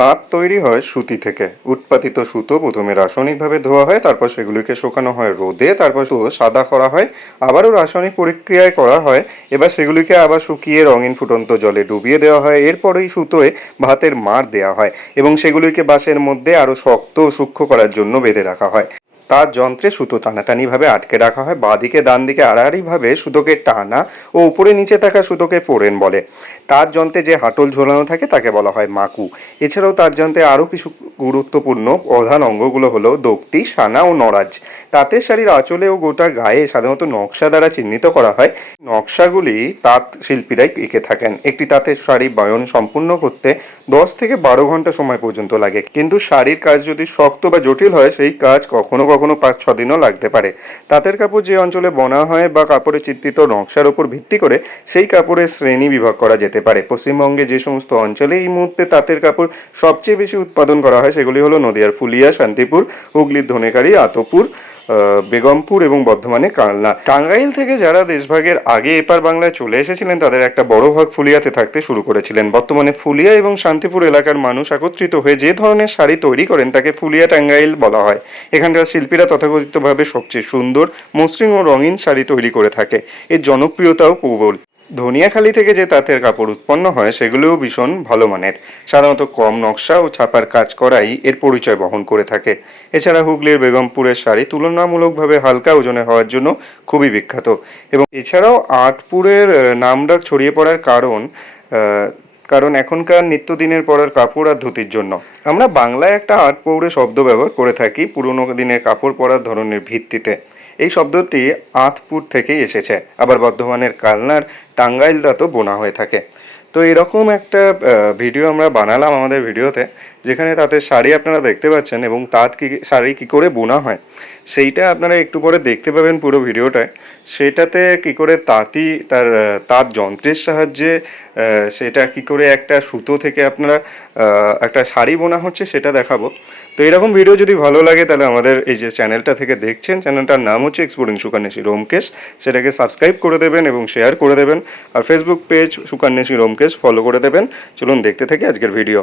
তাঁত তৈরি হয় সুতি থেকে। উৎপাদিত সুতো প্রথমে রাসায়নিকভাবে ধোয়া হয়, তারপর সেগুলিকে শুকানো হয় রোদে, তারপর সাদা করা হয়, আবারও রাসায়নিক প্রক্রিয়ায় করা হয়। এবার সেগুলিকে আবার শুকিয়ে রঙিন ফুটন্ত জলে ডুবিয়ে দেওয়া হয়। এরপরেই সুতোয় ভাতের মার দেওয়া হয় এবং সেগুলিকে বাঁশের মধ্যে আরও শক্ত ও সূক্ষ্ম করার জন্য বেঁধে রাখা হয়। তার যন্ত্রে সুতো টানাটানিভাবে আটকে রাখা হয়, বাঁদিকে ডান দিকে আড়াআড়িভাবে সুতোকে টানা ও উপরে নিচে থাকা সুতোকে ফোড়েন বলে। তার যন্ত্রে যে হাতল ঝোলানো থাকে তাকে বলা হয় মাকু। এছাড়াও তার যন্ত্রে আরও কিছু গুরুত্বপূর্ণ প্রধান অঙ্গগুলো হলো দোকটি, সানা ও নরাজ তাঁতের শাড়ির আঁচলে ও গোটা গায়ে সাধারণত নকশা দ্বারা চিহ্নিত করা হয়। নকশাগুলি তাঁত শিল্পীরাই এঁকে থাকেন। একটি তাঁতের শাড়ি বয়ন সম্পূর্ণ করতে দশ থেকে বারো ঘণ্টা সময় পর্যন্ত লাগে। কিন্তু শাড়ির কাজ যদি শক্ত বা জটিল হয়, সেই কাজ কখনো কখনো পাঁচ, ছ দিনও লাগতে পারে। তাঁতের কাপড় যে অঞ্চলে বোনা হয় বা কাপড়ে চিত্রিত নকশার উপর ভিত্তি করে, সেই কাপড়ের শ্রেণি বিভাগ করা যেতে পারে। পশ্চিমবঙ্গে যে সমস্ত অঞ্চলে এই মুহূর্তে তাঁতের কাপড় সবচেয়ে বেশি উৎপাদন করা হয়, সেগুলি হলো নদিয়ার ফুলিয়া, শান্তিপুর, হুগলির ধনেকারী, আতপুর বেগমপুর এবং বর্ধমানে কালনা। টাঙ্গাইল থেকে যারা দেশভাগের আগে এপার বাংলায় চলে এসেছিলেন, তাদের একটা বড় ভাগ ফুলিয়াতে থাকতে শুরু করেছিলেন। বর্তমানে ফুলিয়া এবং শান্তিপুর এলাকার মানুষ একত্রিত হয়ে যে ধরনের শাড়ি তৈরি করেন, তাকে ফুলিয়া টাঙ্গাইল বলা হয়। এখানকার শিল্পীরা তথাকথিতভাবে সবচেয়ে সুন্দর, মসৃণ ও রঙিন শাড়ি তৈরি করে থাকে। এর জনপ্রিয়তাও প্রবল। ধনিয়াখালি থেকে যে তাঁতের কাপড় উৎপন্ন হয়, সেগুলোও ভীষণ ভালো মানের। সাধারণত কম নকশা ও ছাপার কাজ করাই এর পরিচয় বহন করে থাকে। এছাড়া হুগলির বেগমপুরের শাড়ি তুলনামূলকভাবে হালকা ওজনে হওয়ার জন্য খুবই বিখ্যাত। এবং এছাড়াও আটপুরের নামডাক ছড়িয়ে পড়ার কারণ কারণ এখনকার নিত্যদিনের পরার কাপড় আর ধুতির জন্য। আমরা বাংলায় একটা আট পৌরে শব্দ ব্যবহার করে থাকি পুরোনো দিনের কাপড় পরার ধরনের ভিত্তিতে। এই শব্দটি আঁতপুর থেকেই এসেছে। আবার বর্ধমানের কালনার টাঙ্গাইল দাঁতও বোনা হয়ে থাকে। তো এরকম একটা ভিডিও আমরা বানালাম আমাদের ভিডিওতে যেখানে তাদের শাড়ি আপনারা দেখতে পাচ্ছেন এবং তাঁত কী, শাড়ি কী করে বোনা হয়, সেইটা আপনারা একটু পরে দেখতে পাবেন পুরো ভিডিওটায় সেটাতে কি করে তাঁতি, তার তাঁত যন্ত্রের সাহায্যে সেটা কি করে একটা সুতো থেকে আপনারা একটা শাড়ি বোনা হচ্ছে, সেটা দেখাবো। তো এরকম ভিডিও যদি ভালো লাগে, তাহলে আমাদের এই যে চ্যানেলটা থেকে দেখছেন চ্যানেলটার নাম হচ্ছে এক্সপোর্টিং সুকান্যাসী রোমকেশ সেটাকে সাবস্ক্রাইব করে দেবেন এবং শেয়ার করে দেবেন। আর ফেসবুক পেজ সুকান্যাসী রোমকেশ ফলো করে দেবেন। চলুন দেখতে থাকি আজকের ভিডিও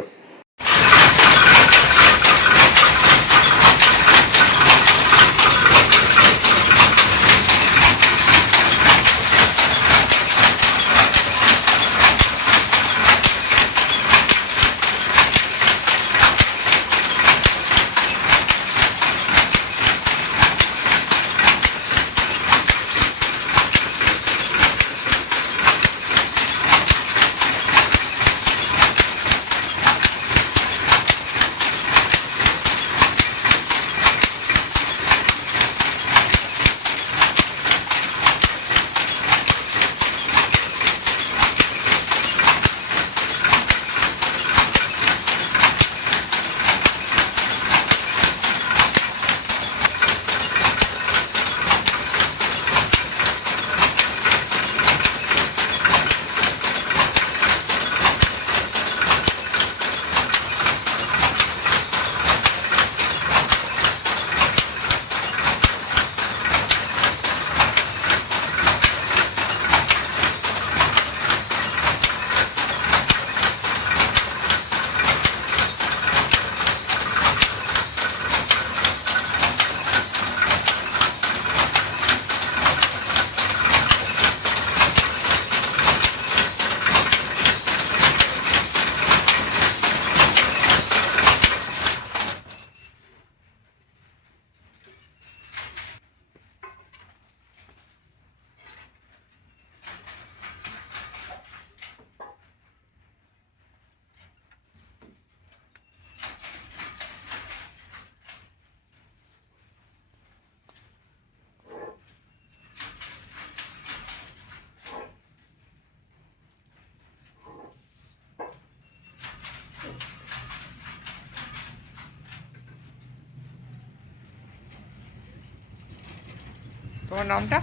তোমার নামটা?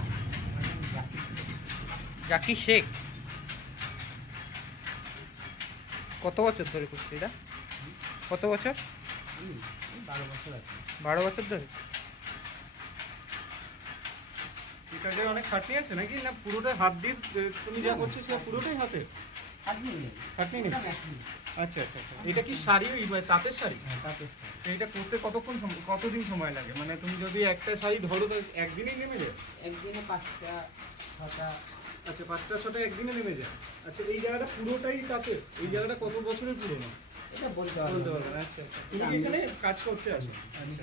জাকি শেখ। কত বছর ধরে করছ এটা? কত বছর? বারো বছর ধরে? এটা অনেক খাটনি আছে নাকি? না পুরোটাই হাত দিয়ে তুমি যা করছ সেটা পুরোটাই হাতে? খাটনি নেই। আচ্ছা আচ্ছা আচ্ছা। এটা কি শাড়ি তাঁতের শাড়ি? হ্যাঁ, তাঁতের শাড়ি। এটা করতে কতক্ষণ কতদিন সময় লাগে? মানে তুমি যদি একটা শাড়ি ধরো তো একদিনেই নেমে যায়? একদিনে পাঁচটা ছটা। আচ্ছা পাঁচটা ছটা একদিনে নেমে যায়। আচ্ছা এই জায়গাটা পুরোটাই তাতে এই জায়গাটা কত বছরের পুরোনো? এটা বলতে বলতে পারব আচ্ছা আচ্ছা। তুমি এখানে কাজ করতে আসো। আচ্ছা